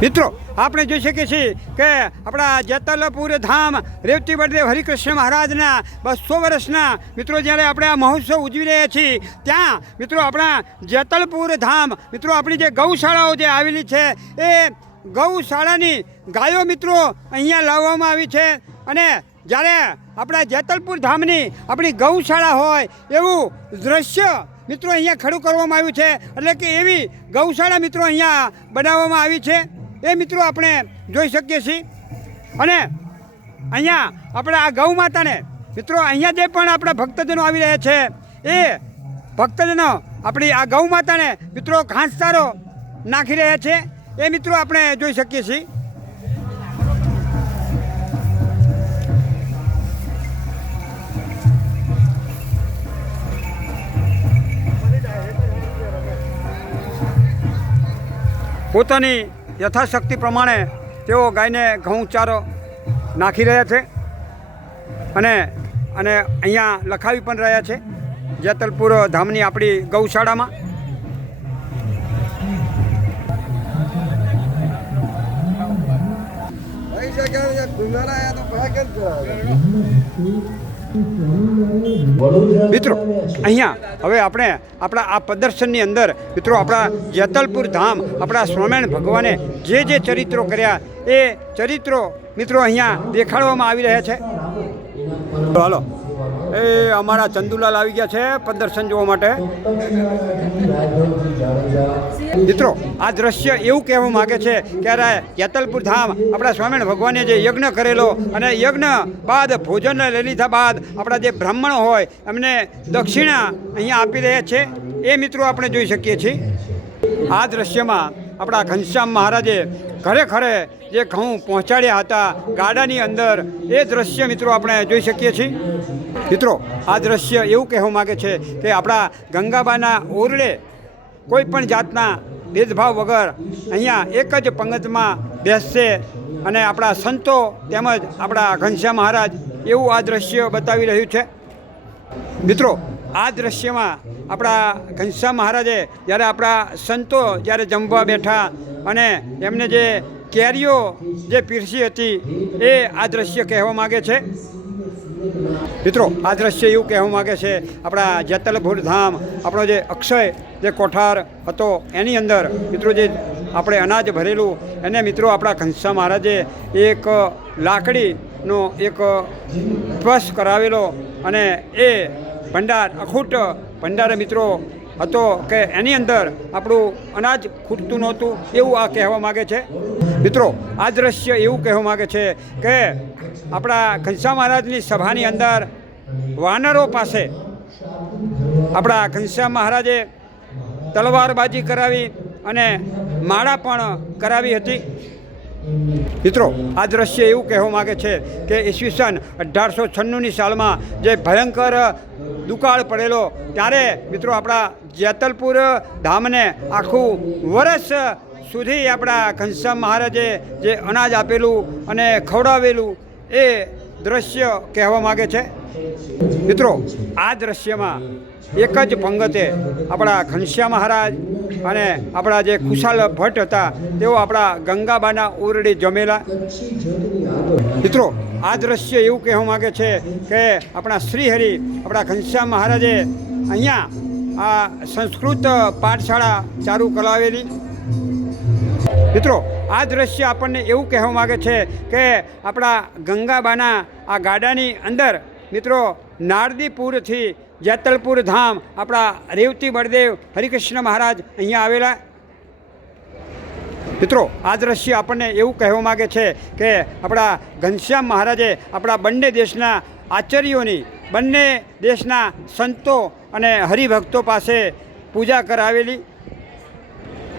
મિત્રો આપણે જોઈ શકીએ છીએ કે આપણા જેતલપુર ધામ રેવતી બળદેવ હરિકૃષ્ણ મહારાજના 200 વર્ષના મિત્રો જ્યારે આપણે આ મહોત્સવ ઉજવી રહ્યા છીએ ત્યાં મિત્રો આપણા જેતલપુર ધામ મિત્રો આપણી જે ગૌશાળાઓ જે આવેલી છે એ ગૌશાળાની ગાયો મિત્રો અહીંયા લાવવામાં આવી છે અને જ્યારે આપણા જેતલપુર ધામની આપણી ગૌશાળા હોય એવું દ્રશ્ય મિત્રો અહીંયા ખડું કરવામાં આવ્યું છે એટલે કે એવી ગૌશાળા મિત્રો અહીંયા બનાવવામાં આવી છે એ મિત્રો આપણે જોઈ શકીએ છીએ અને અહીંયા આપણે આ ગૌ માતાને મિત્રો અહીંયા જે પણ આપણા ભક્તજનો આવી રહ્યા છે એ ભક્તજનો આપણી આ ગૌ માતાને મિત્રો ઘાસચારો નાખી રહ્યા છે એ મિત્રો આપણે જોઈ શકીએ છીએ. પોતાની યથાશક્તિ પ્રમાણે તેઓ ગાયને ઘઉં ચારો નાખી રહ્યા છે અને અહીંયા લખાવી પણ રહ્યા છે જેતલપુર ધામની આપણી ગૌશાળામાં. મિત્રો અહીંયા હવે આપણે આપણા આ પ્રદર્શનની અંદર મિત્રો આપણા જેતલપુર ધામ આપણા સ્વામિનારાયણ ભગવાને જે જે ચરિત્રો કર્યા એ ચરિત્રો મિત્રો અહીંયા દેખાડવામાં આવી રહ્યા છે. હાલો એ અમારા ચંદુલાલ આવી ગયા છે પ્રદર્શન જોવા માટે. મિત્રો આ દ્રશ્ય એવું કહેવા માગે છે કે જેતલપુર ધામ આપણા સ્વામિનારાયણ ભગવાને જે યજ્ઞ કરેલો અને યજ્ઞ બાદ ભોજન લઈ લીધા બાદ આપણા જે બ્રાહ્મણો હોય એમને દક્ષિણા અહીંયા આપી રહ્યા છે એ મિત્રો આપણે જોઈ શકીએ છીએ. આ દ્રશ્યમાં આપણા ઘનશ્યામ મહારાજે ઘરે ઘરે જે ઘઉં પહોંચાડ્યા હતા ગાડાની અંદર એ દ્રશ્ય મિત્રો આપણે જોઈ શકીએ છીએ. મિત્રો આ દ્રશ્ય એવું કહેવા માગે છે કે આપણા ગંગાબાના ઓરડે કોઈ પણ જાતના ભેદભાવ વગર અહીંયા એક જ પંગતમાં બેસશે અને આપણા સંતો તેમજ આપણા ઘનશ્યામ મહારાજ એવું આ દ્રશ્ય બતાવી રહ્યું છે. મિત્રો આ દ્રશ્યમાં આપણા ઘનશ્યામ મહારાજે જ્યારે આપણા સંતો જ્યારે જમવા બેઠા અને એમને જે કેરીઓ જે પીરસી હતી એ આ દ્રશ્ય કહેવા માગે છે. મિત્રો આ દ્રશ્ય એવું કહેવા માગે છે આપણા જેતલપુર ધામ આપણો જે અક્ષય જે કોઠાર હતો એની અંદર મિત્રો જે આપણે અનાજ ભરેલું એને મિત્રો આપણા ઘનશ્યામ મહારાજે એક લાકડીનો એક સ્પર્શ કરાવેલો અને એ ભંડાર અખૂટ ભંડાર મિત્રો હતો કે એની અંદર આપણું અનાજ ખૂટતું નહોતું એવું આ કહેવા માગે છે. મિત્રો આ દ્રશ્ય એવું કહેવા માગે છે કે આપણા ઘનશ્યામ મહારાજની સભાની અંદર વાનરો પાસે આપણા ઘનશ્યામ મહારાજે તલવારબાજી કરાવી અને માળા પણ કરાવી હતી. મિત્રો આ દ્રશ્ય એવું કહેવા માગે છે કે ઈસવીસન 1896ની સાલમાં જે ભયંકર દુકાળ પડેલો ત્યારે મિત્રો આપણા જેતલપુર ધામને આખું વર્ષ સુધી આપણા ઘનશ્યામ મહારાજે જે અનાજ આપેલું અને ખવડાવેલું એ દ્રશ્ય કહેવા માગે છે. મિત્રો આ દ્રશ્યમાં એક જ પંગતે આપણા ઘનશ્યામ મહારાજ અને આપણા જે ખુશાલ ભટ્ટ હતા તેઓ આપણા ગંગાબાના ઓરડે જમેલા. મિત્રો આ દ્રશ્ય એવું કહેવા માગે છે કે આપણા શ્રીહરિ આપણા ઘનશ્યામ મહારાજે અહીંયા આ સંસ્કૃત પાઠશાળા ચાલુ કરાવેલી. મિત્રો આ દ્રશ્ય આપણને એવું કહેવા માગે છે કે આપણા ગંગાબાના આ ગાડાની અંદર મિત્રો નારદીપુરથી જેતલપુર ધામ આપણા રેવતી બળદેવ હરિકૃષ્ણ મહારાજ અહીંયા આવેલા. મિત્રો આ દ્રશ્ય આપણને એવું કહેવા માગે છે કે આપણા ઘનશ્યામ મહારાજે આપણા બંને દેશના આચાર્યોની બંને દેશના સંતો અને હરિભક્તો પાસે પૂજા કરાવેલી.